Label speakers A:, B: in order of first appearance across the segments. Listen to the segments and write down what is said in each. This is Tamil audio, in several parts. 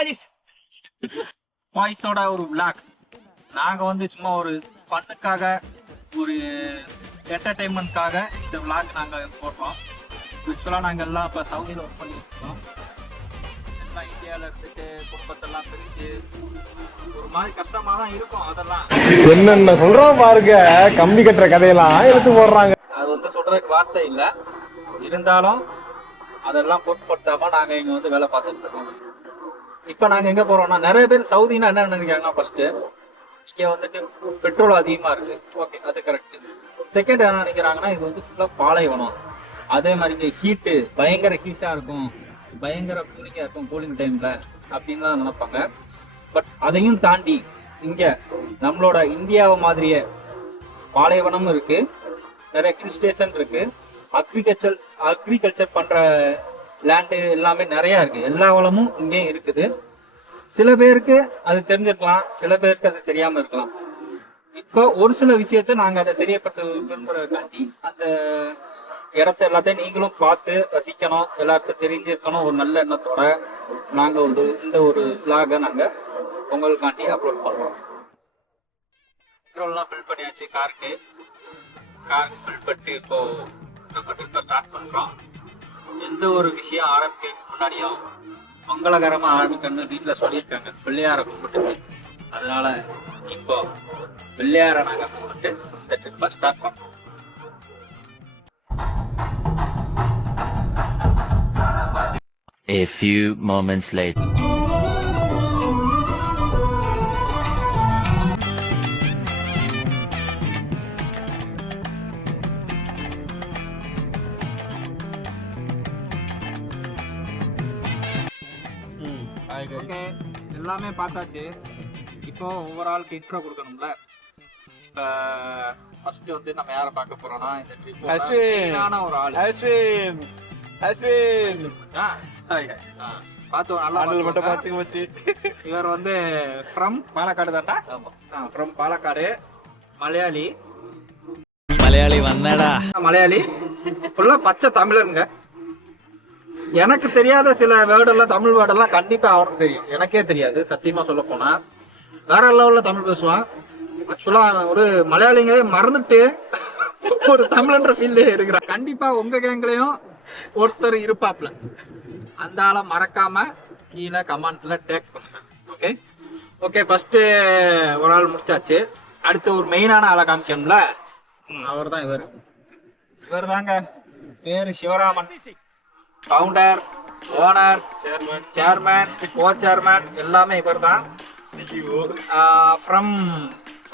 A: பாய்ஸ் பாய்ஸோட ஒரு விளாக் நாங்க வந்து சும்மா ஒரு ஃபன்னுக்காக ஒரு என்டர்டைன்மெண்ட்காக இந்த விளாக் நாங்க போடுறோம் ஆக்சுவலாக நாங்க எல்லாம் இப்போ சவுதியில் ஒர்க் பண்ணிட்டு இருக்கோம். எல்லாம் இந்தியாவில் இருந்துட்டு குடும்பத்தெல்லாம் பிரிஞ்சு ஒரு மாதிரி கஷ்டமா தான் இருக்கும் அதெல்லாம்.
B: என்னென்ன சொல்றோம் பாருங்க கம்பி கட்டுற கதையெல்லாம் எடுத்து போடுறாங்க.
A: அது வந்து சொல்றதுக்கு வார்த்தை இல்ல. இருந்தாலும் அதெல்லாம் பொருட்படுத்தாம நாங்க இங்க வந்து வேலை பார்த்துட்டு இருக்கோம். இப்போ நாங்கள் எங்கே போகிறோம்னா நிறைய பேர் சவுதினா என்ன நினைக்கிறாங்கன்னா ஃபர்ஸ்ட் இங்கே வந்துட்டு பெட்ரோல் அதிகமாக இருக்கு. ஓகே அது கரெக்ட் செகண்ட் என்ன நினைக்கிறாங்கன்னா இது வந்து ஃபுல்லாக பாலைவனம். அதே மாதிரி இங்கே ஹீட்டு பயங்கர ஹீட்டாக இருக்கும். பயங்கர கூலிங்கா இருக்கும் கூலிங் டைமில் அப்படின்லாம் நினைப்பாங்க. பட் அதையும் தாண்டி இங்கே நம்மளோட இந்தியாவை மாதிரியே பாலைவனமும் இருக்குது நிறைய ஹில் ஸ்டேஷன் இருக்குது அக்ரிகல்ச்சர் அக்ரிகல்ச்சர் பண்ணுற லேண்டு எல்லாமே நிறையா இருக்குது எல்லா வளமும் இங்கேயும் இருக்குது. சில பேருக்கு அது தெரிஞ்சிருக்கலாம். சில பேருக்கு அது தெரியாமல் இருக்கலாம். இப்போ ஒரு சில விஷயத்த நாங்கள் அதை தெரியப்பட்டு விரும்புறதுக்காண்டி அந்த இடத்த எல்லாத்தையும் நீங்களும் பார்த்து ரசிக்கணும். எல்லாருக்கும் தெரிஞ்சிருக்கணும். ஒரு நல்ல எண்ணத்தோட நாங்கள் வந்து இந்த ஒரு லாகை நாங்கள் பொங்கலுக்காண்டி உங்களுக்காண்டி அப்லோட் பண்ணுறோம் பெட்ரோல்லாம் ஃபில் பண்ணியாச்சு. காருக்கு காருக்கு ஃபில் பண்ணிட்டு இப்போ நம்ம ஸ்டார்ட் பண்ணுறோம் எந்த ஒரு விஷயம் ஆரம்பிக்கிறதுக்கு முன்னாடியும் மங்களகரமா ஆரம்பிக்கணும்னு வீட்டுல சொல்லியிருக்காங்க. பிள்ளையார கும்பிட்டு அதனால இப்போ பிள்ளையார நாங்க கும்பிட்டு இந்த ட்ரிப்பை ஸ்டார்ட் பண்ணோம்
C: A few moments later.
A: Okay எல்லாமே பார்த்தாச்சு. இப்போ ஓவரால் இன்ட்ரோ கொடுக்கணும்ல. இப்போ ஃபர்ஸ்ட் வந்து நம்ம யாரை பார்க்க போறோம்னா இந்த ட்ரிப்
B: அஸ்வின்.
A: ஒரு ஆள்.
B: அஸ்வின். அஸ்வின்.
A: பாத்து நல்லா
B: மட்டும் பாத்துங்க வச்சு
A: இவர் வந்து ஃப்ரம் பாலக்காடு தாட்டா ஃப்ரம் பாலக்காடு. மலையாளி.
C: மலையாளி வந்தடா.
A: மலையாளி. ஃபுல்லா பச்சை தமிழருங்க. எனக்கு தெரியாத சில வேர்டெல்லாம் தமிழ் வேர்டெல்லாம் கண்டிப்பா அவருக்கு தெரியும். எனக்கே தெரியாது சத்தியமா சொல்ல போனா. வேற லெவல்ல தமிழ் பேசுவான். ஆக்சுவலா ஒரு மலையாளிங்க மறந்துட்டு ஒரு தமிழன்ற ஃபீல்டு இருக்கிறான் கண்டிப்பா உங்க கேங்லயும் ஒருத்தர் இருப்பாப்ல. அந்த ஆளை மறக்காம கீழே கமெண்ட்ல டேக் பண்ணுங்க. ஓகே ஓகே ஃபர்ஸ்ட் ஒரு ஆள் முடிச்சாச்சு. அடுத்து ஒரு மெயினான ஆளை காமிக்கணும்ல? அவர் தான் இவர். இவர் தாங்க பேரு Sivaraman. Founder owner chairman chairman co chairman எல்லாமே இவர் தான் ஃப்ரம்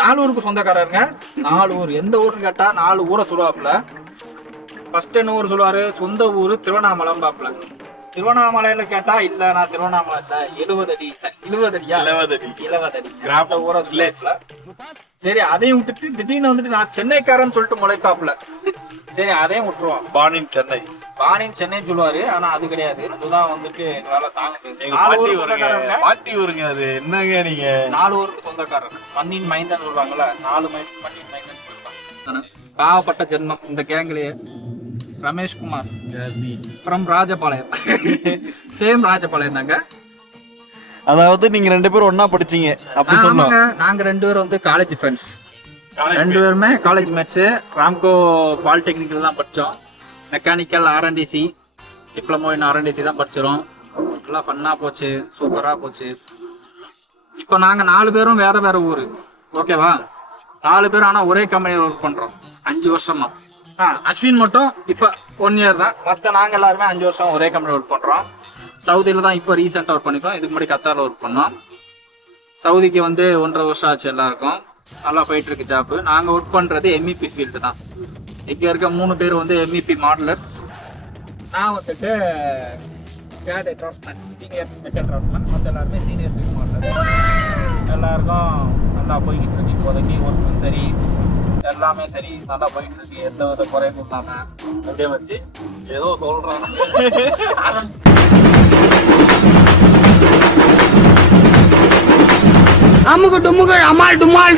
A: நாலூருக்கு சொந்தக்காரருங்க. நாலு ஊர். எந்த ஊருன்னு கேட்டா நாலு ஊரை சொல்லுவாப்புல. ஃபர்ஸ்ட் என்ன ஊர் சொல்லுவாரு? சொந்த ஊர் திருவண்ணாமலைம்பாப்புல திருவண்ணாமலையில கேட்டா இல்ல நான் திருவண்ணாமலை இல்ல. எழுபது அடி. சரி, எழுபது அடியா?
B: எழுபதடி.
A: எழுபது அடி. கிராம ஊரை வில்லேஜ்ல சரி அதையும் விட்டுட்டு திடீர்னு வந்துட்டு நான் சென்னைக்காரன் சொல்லிட்டு முளைப்பாப்புல. சரி அதையும் விட்டுருவோம்.
B: பானின் சென்னை.
A: பாணின்னு சென்னை சொல்லுவாரு ஆனா அது கிடையாது. அதுதான் வந்துட்டு எங்களால தாங்க
B: பாட்டி
A: ஊருக்கு
B: ஊருங்க.
A: சொந்தக்காரங்க.
B: பாட்டி ஊருங்க அது. என்னங்க நீங்க?
A: நாலு ஊருக்கு சொந்தக்காரங்க. மண்ணின் மைந்தன் சொல்லுவாங்கல்ல நாலு மை மண்ணின் மைந்தன் சொல்லுவாங்க. பாவப்பட்ட ஜென்மம் இந்த கேங்லயே ரமேஷ் குமார் ஃப்ரம் ராஜபாளையம். சேம் ராஜபாளையம் தாங்க.
B: அதாவது நீங்க ரெண்டு பேரும் ஒன்னா படிச்சீங்க அப்படி சொன்னோம்.
A: ஆமாங்க. நாங்க ரெண்டு பேரும் வந்து காலேஜ் ஃப்ரெண்ட்ஸ் ரெண்டு பேருமே காலேஜ் மேட்ச் ராம்கோ பாலிடெக்னிக்கல் தான் படிச்சோம். Mechanical RNTC diploma in RNTC தான் படிச்சிடும் நல்லா ஃபன்னாக போச்சு. சூப்பராக போச்சு. இப்போ நாங்கள் நாலு பேரும் வேற வேற ஊர். ஓகேவா நாலு பேரும் ஆனால் ஒரே கம்பெனியில் ஒர்க் பண்ணுறோம் அஞ்சு வருஷமா. ஆ அஸ்வின் மட்டும் இப்போ ஒன் இயர் தான். மற்ற நாங்கள் எல்லாருமே அஞ்சு வருஷம் ஒரே கம்பெனியில் ஒர்க் பண்ணுறோம் சவுதியில் தான் இப்போ ரீசெண்டாக ஒர்க் பண்ணிக்கிறோம். இதுக்கு முன்னாடி கத்தாரில் ஒர்க் பண்ணோம். சவுதிக்கு வந்து ஒன்றரை வருஷம் ஆச்சு எல்லாருக்கும். நல்லா போயிட்டு இருக்கு ஜாப் ஒர்க் பண்ணுறது எம்இபி ஃபீல்டு தான். இங்கே இருக்க மூணு பேர் வந்து எம்இபி மாடலர்ஸ் நான் வந்துட்டு CAD draftsman senior metal draftsman மற்ற எல்லாருமே சீனியர் பிக் மாடலர் எல்லாருக்கும் நல்லா போய்கிட்டு இருக்கு. இப்போதைக்கு ஒர்க்கும் சரி எல்லாமே சரி நல்லா போயிட்டு இருக்கு. எந்த வித குறையும் இல்லாம அப்படியே வச்சு ஏதோ சொல்கிறாங்க
D: அமுக்கு டுமுக்கு அமால் டுமால்.